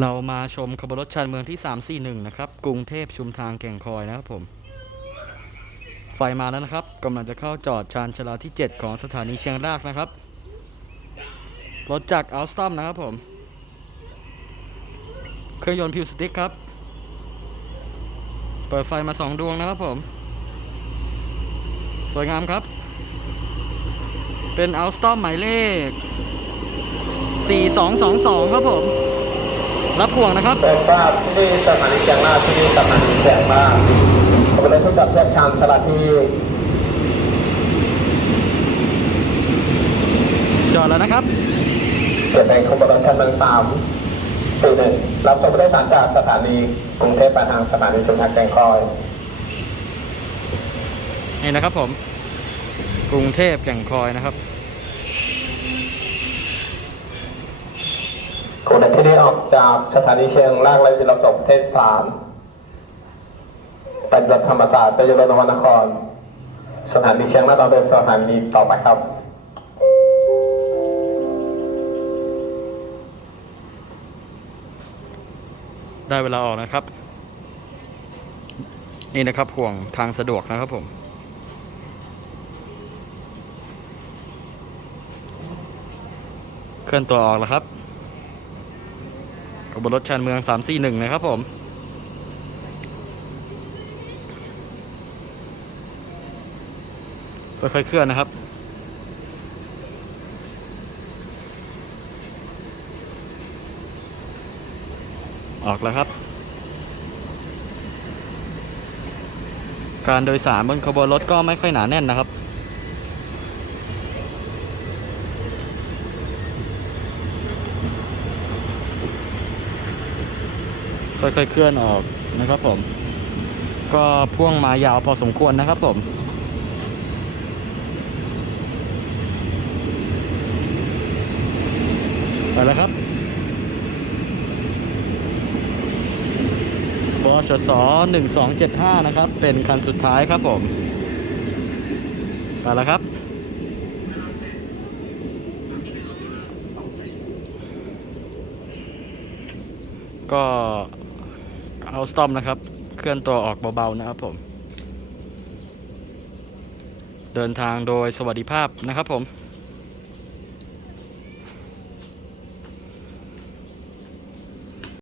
เรามาชมขบวนรถชานเมืองที่ 341 นะครับ กรุงเทพชุมทางแก่งคอยนะครับผม ไฟมาแล้วนะครับกำลังจะเข้าจอดชานชลาที่ 7 ของสถานีเชียงรากนะครับ รถจากอัลสตัมนะครับผม เครื่องยนต์พิวสติ๊กครับ เปิดไฟมา 2 ดวงนะครับผม สวยงามครับ เป็นอัลสตอมหมายเลข 4222 ครับผม รับห่วงนะครับแจ้งทราบที่นี่สถานีแจ้งมากที่นี่สถานีแจ้งมากขบวนรถทุกจับแจ้งชามสลัดที่จอดแล้วนะครับเกิดในขบวนรถคันเมืองสามสี่หนึ่งรับส่งผู้โดยสารจากสถานีกรุงเทพไปทางสถานีชุมทางแจ้งคอยนี่นะครับผม กรุงเทพแก่งคอยนะครับ ขบวนรถที่นี่ ออกจากสถานีเชียงรากและจิรศพเทศสามไปรถธรรมศาสตร์ไปยรถนวนคร สถานีเชียงรากเราเดินสถานีต่อไปครับได้เวลาออกนะครับ นี่นะครับห่วงทางสะดวกนะครับผมเคลื่อนตัวออกแล้วครับ บวนรถชานเมือง 341 นะครับผม ค่อยๆเคลื่อนนะครับออกแล้วครับ การโดยสารบนขบวนรถก็ไม่ค่อยหนาแน่นนะครับ ค่อยๆเคลื่อนออกนะครับผม ก็พ่วงมายาวพอสมควรนะครับผมไปแล้วครับบชส1275นะครับ เป็นคันสุดท้ายครับผมไปแล้วครับก็ เอาสตอมนะครับ เคลื่อนตัวออกเบาๆนะครับผม เดินทางโดยสวัสดิภาพนะครับผม